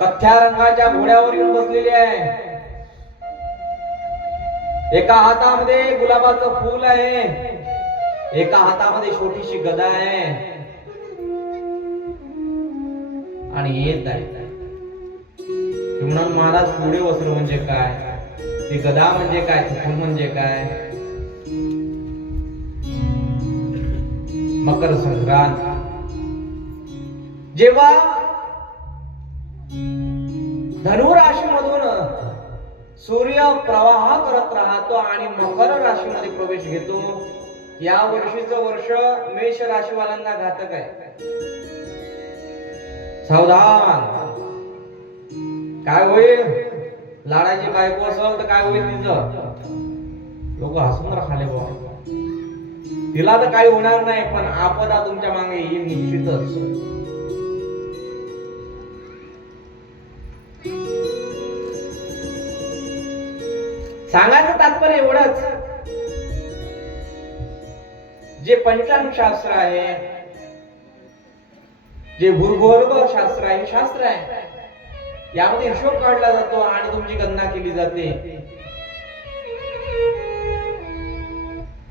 कथ्या रंगाच्या घोड्यावर येऊन बसलेली आहे. एका हातामध्ये गुलाबाचं फूल आहे, एका हातामध्ये छोटीशी गदा आहे आणि येत आहे. म्हणून महाराज पुढे वस्त्र म्हणजे काय, ती गदा म्हणजे काय, फूल म्हणजे काय. मकर संक्रांत जेव्हा धनु राशी मधून सूर्य प्रवाह करत राहतो आणि मकर राशीमध्ये प्रवेश घेतो, या वर्षीचं वर्ष मेष राशीवाल्यांना घातक आहे. सावधान. काय होईल, लाडाची बायको असेल तर काय होईल तिचं, लोक हसून राहिले बाबा. तिला तर काही होणार नाही, पण आपदा तुमच्या मागे येईल निश्चितच. सांगायचं तात्पर्य एवढंच, जे पंचांग शास्त्र आहे, जे भूगोल शास्त्र आहे, हे शास्त्र आहे. यामध्ये हिशोब काढला जातो आणि तुमची गणना केली जाते.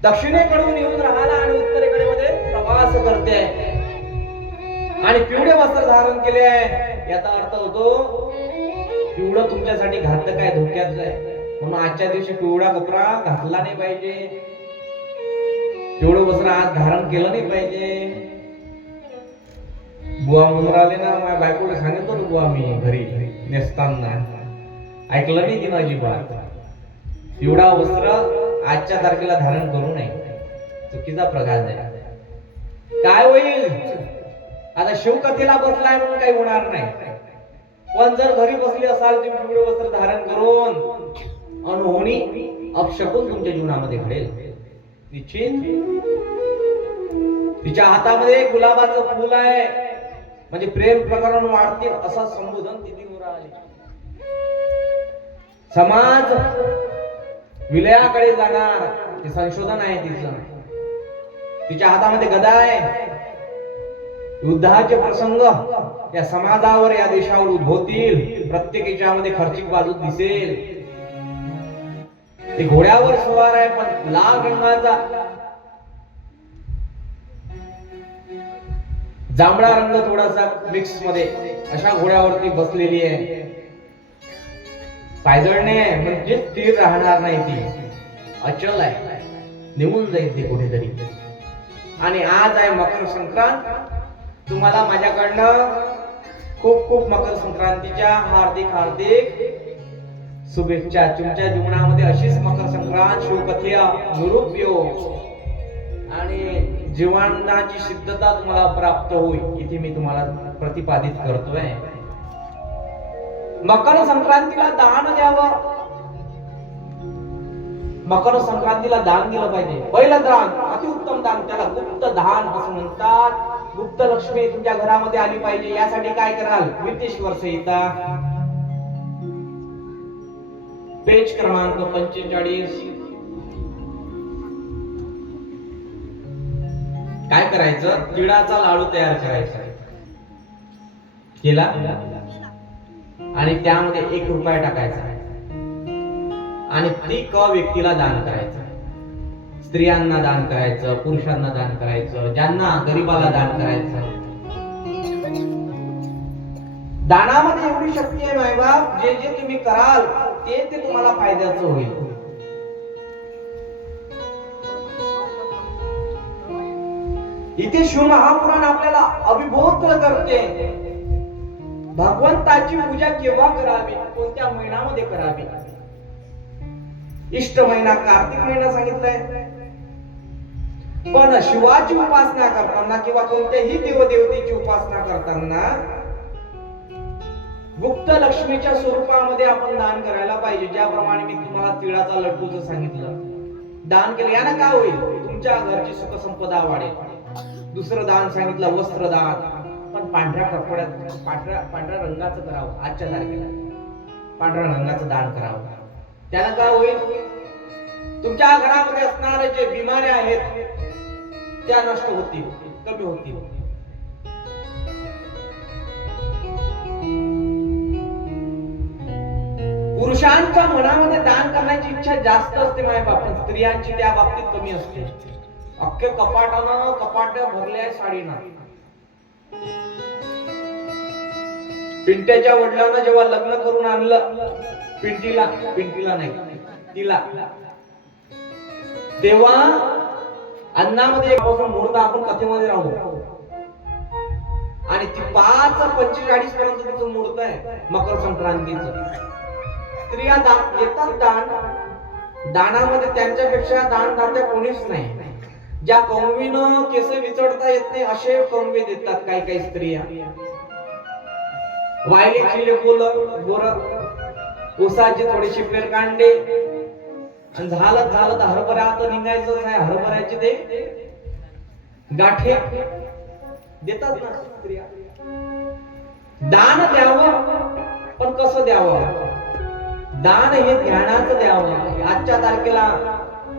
दक्षिणेकडून येऊन राहिला आणि उत्तरेकडे मध्ये प्रवास करते आणि पिवळे वस्त्र धारण केले आहे. याचा अर्थ होतो पिवळं तुमच्यासाठी घातक आहे, धोक्याचं आहे. म्हणून आजच्या दिवशी पिवळा कपडा घातला नाही पाहिजे, पिवळं वस्त्र आज धारण केलं नाही पाहिजे. बुवा म्हणून राहिले ना, माझ्या बायकोला सांगितलं होतं बुवा मी घरी नेसताना, ऐकलं नाही तिनं अजिबात. पिवळा वस्त्र आजच्या तारखेला धारण करू नये, चुकीचा प्रकार आहे. काय होईल, आता शिवकथेला बसलाय म्हणून काही होणार नाही, पण जर घरी बसली असाल तुम्ही पिवळे वस्त्र धारण करून, अनहोनी अपशकुन तुमच्या जीवनामध्ये घडेल निश्चित. तिच्या हातामध्ये गुलाबाचं फूल आहे, म्हणजे प्रेम प्रकरण वाढतील असं संबोधन ती देऊन राहिली. समाज विलयाकडे जाणार हे संशोधन आहे तिचं. तिच्या हातामध्ये गदा आहे. युद्धाचे प्रसंग या समाजावर, या देशावर उद्भवतील. प्रत्येकाच्या मध्ये खर्चिक बाजू दिसेल. ते घोड्यावर सवार आहे, पण लाल रंगाचा, जांभळा रंग थोडासा मिक्स मध्ये अशा घोड्यावरती बसलेली आहे. पायदळणे म्हणजे स्थिर राहणार नाही, ती अचल आहे, निघून जाईल ती कुठेतरी. आणि आज आहे मकर संक्रांत. तुम्हाला माझ्याकडनं खूप खूप मकर संक्रांतीच्या हार्दिक हार्दिक शुभेच्छा. तुमच्या जीवनामध्ये अशीच मकर संक्रांत शिवकथेय निरूप योग आणि जीवनाची सिद्धता तुम्हाला प्राप्त होईल, इथे मी तुम्हाला प्रतिपादित करतोय. मकर संक्रांतीला दान द्यावं. मकर संक्रांतीला दान दिलं पाहिजे. पहिलं दान, अतिउत्तम दान, त्याला गुप्त दान असं म्हणतात. गुप्त लक्ष्मी तुमच्या घरामध्ये आली पाहिजे, यासाठी काय कराल, वित्तेश्वर संहिता पेज क्रमांक 45. काय करायचं, तिळाचा लाडू तयार करायचा, केला आणि त्यामध्ये 1 रुपया टाकायचा आणि ती व्यक्तीला दान करायचं. स्त्रियांना दान करायचं, पुरुषांना दान करायचं, ज्यांना गरीबाला दान करायचं. दानामध्ये एवढी शक्ती आहे मायबाप, जे जे तुम्ही कराल ते ते तुम्हाला फायद्याचं होईल. इथे शिवमहापुराण आपल्याला अभिभूत करते. भगवंताची पूजा केव्हा करावी, कोणत्या महिन्यामध्ये करावी. इष्ट महिना कार्तिक महिना सांगितलाय, पण शिवाची उपासना करताना किंवा कोणत्याही देवदेवतेची उपासना करताना गुप्त लक्ष्मीच्या स्वरूपामध्ये आपण दान करायला पाहिजे. ज्याप्रमाणे मी तुम्हाला तिळाचा लड्डूचं सांगितलं, दान केलं यानं काय होईल, तुमच्या घरची सुख संपदा वाढेल. दुसरं दान सांगितलं वस्त्रदान, पण पांढऱ्या कपड्यात पांढऱ्या रंगाचं करावं. आजच्या तारखेला पांढऱ्या रंगाचं दान करावं. त्यानं काय होईल, तुमच्या घरामध्ये असणारे जे बिमाऱ्या आहेत त्या नष्ट होतील, कमी होतील. पुरुषांच्या मनामध्ये दान करण्याची इच्छा जास्त असते माझ्या बाबतीत, स्त्रियांची त्या बाबतीत कमी असते. अख्खे कपाटानं कपाट भरले आहे साडीनं. पिंट्याच्या वडिलांना जेव्हा लग्न करून आणलं पिंटीला नाही तिला, तेव्हा अन्नामध्ये एक मुहूर्त आपण कथेमध्ये राहू आणि ती 5:45 पर्यंत तिचं मुहूर्त आहे मकर संक्रांतीचं. स्त्रिया येतात दानामध्ये, त्यांच्यापेक्षा दानदात्या कोणीच नाही. ज्या कौवीनं केस विचडता येत नाही असे कौवे देतात काही स्त्रिया. वायले चिले गोर ऊसाचे थोडेसे पेर कांडे आणि झालं तर हरभरा आता निघायचं आहे, हरभऱ्याचे ते गाठे देतात ना स्त्रिया. दान द्यावं, पण कसं द्यावं? दान हे ध्यानाचं द्यावं. आजच्या तारखेला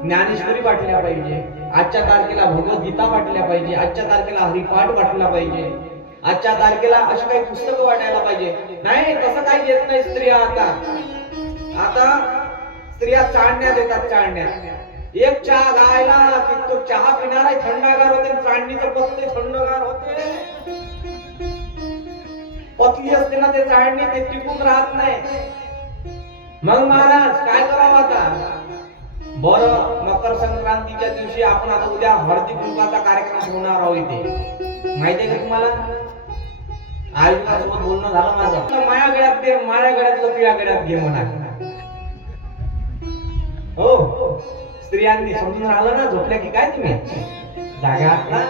ज्ञानेश्वरी वाटल्या पाहिजे, आजच्या तारखेला भगवद्गीता वाटल्या पाहिजे, आजच्या तारखेला हरिपाठ वाटला पाहिजे, आजच्या तारखेला अशी काही पुस्तकं वाटायला पाहिजे. नाही, तसं काही देत नाही स्त्रिया. आता स्त्रिया चाळण्या देतात. चाळण्या एक चहा गायला की तो चहा पिणारा थंडगार होते, चाळणीचं पत्ते थंडगार होते. पतली असते ना ते चाळणी, ते टिकून राहत नाही. मग महाराज काय करावं आता? बरं, मकर संक्रांतीच्या दिवशी आपण आता उद्या हळदी कुंकाचा कार्यक्रम होणार आहोत इथे, माहितीये का तुम्हाला? आयुष्यासोबत बोलणं झालं माझं. माया गळ्यात ते, माया गळ्यातलं पिळ्या गळ्यात घे म्हणा. हो, स्त्रियांनी समजून राहिलं ना? झोपल्या की काय तुम्ही जागा?